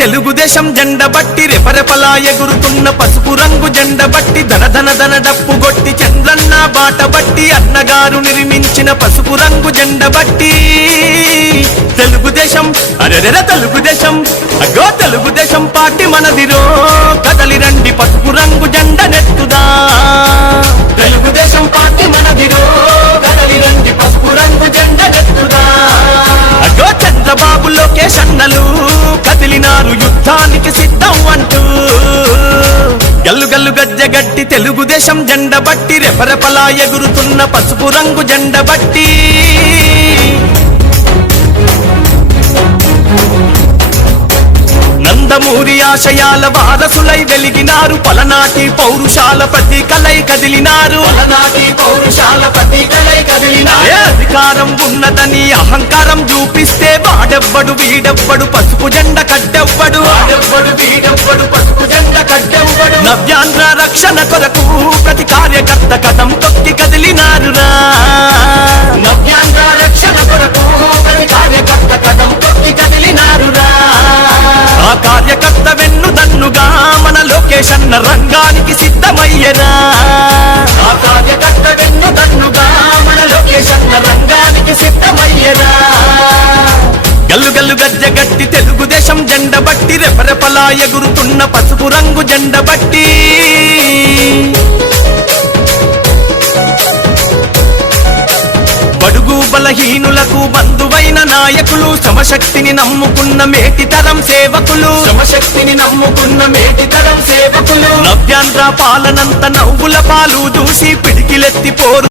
తెలుగుదేశం జెండ బట్టి రెపరెపలా ఎగురుతున్న పసుపు రంగు జెండ బట్టి ధన ధన ధన డప్పు కొట్టి చంద్రన్న బాట బట్టి అన్నగారు నిర్మించిన పసుపు రంగు జెండ బట్టి. తెలుగుదేశం అరెరెర తెలుగుదేశం అగో తెలుగుదేశం పార్టీ మనదిరో. కదలి రండి పసుపు రంగు జెండ నెత్తుదా. కదిలినారు యుద్ధానికి సిద్ధం అంటూ. గల్లు గల్లు గజ్జ గట్టి తెలుగుదేశం జెండ బట్టి రెపరెపలా ఎగురుతున్న పసుపు రంగు జెండ బట్టి. నందమూరి ఆశయాల వారసులై వెలిగినారు. పలనాటి పౌరుషాల ప్రతీకలై కదిలినారు. పలనాటి పౌరుషాల ప్రతీకలై కదిలినారు. ఏ అధికారం ఉన్నదని అహంకారం చూపిస్తే వాడెవ్వడు వీడెవ్వడు పసుపు జెండ కట్టెవ్వడు వాడెవ్వడు వీడెవ్వడు పసుపు జెండ కట్టెవ్వడు. నవ్యాంధ్ర రక్షణ కొరకు ప్రతి కార్యకర్త కథం తొక్కి కదిలినారురా నవ్యాంధ్ర రక్షణ కొరకు ప్రతి కార్యకర్త కథం తొక్కి కదిలినారురా. ఆ కార్యకర్త వెన్ను దన్నుగా మన లోకేష్ అన్న రంగానికి సిద్ధమయ్యరా రెపరెపలా ఎగురుతున్న పసుపు రంగు జెండ బట్టి. బడుగు బలహీనులకు బంధువైన నాయకులు సమశక్తిని నమ్ముకున్న మేటి తరం సేవకులు. శ్రమశక్తిని నమ్ముకున్న మేటి తరం సేవకులు. నవ్యాంధ్ర పాలనంత నవ్వుల పాలు దూసి పిడికిలెత్తి పోరు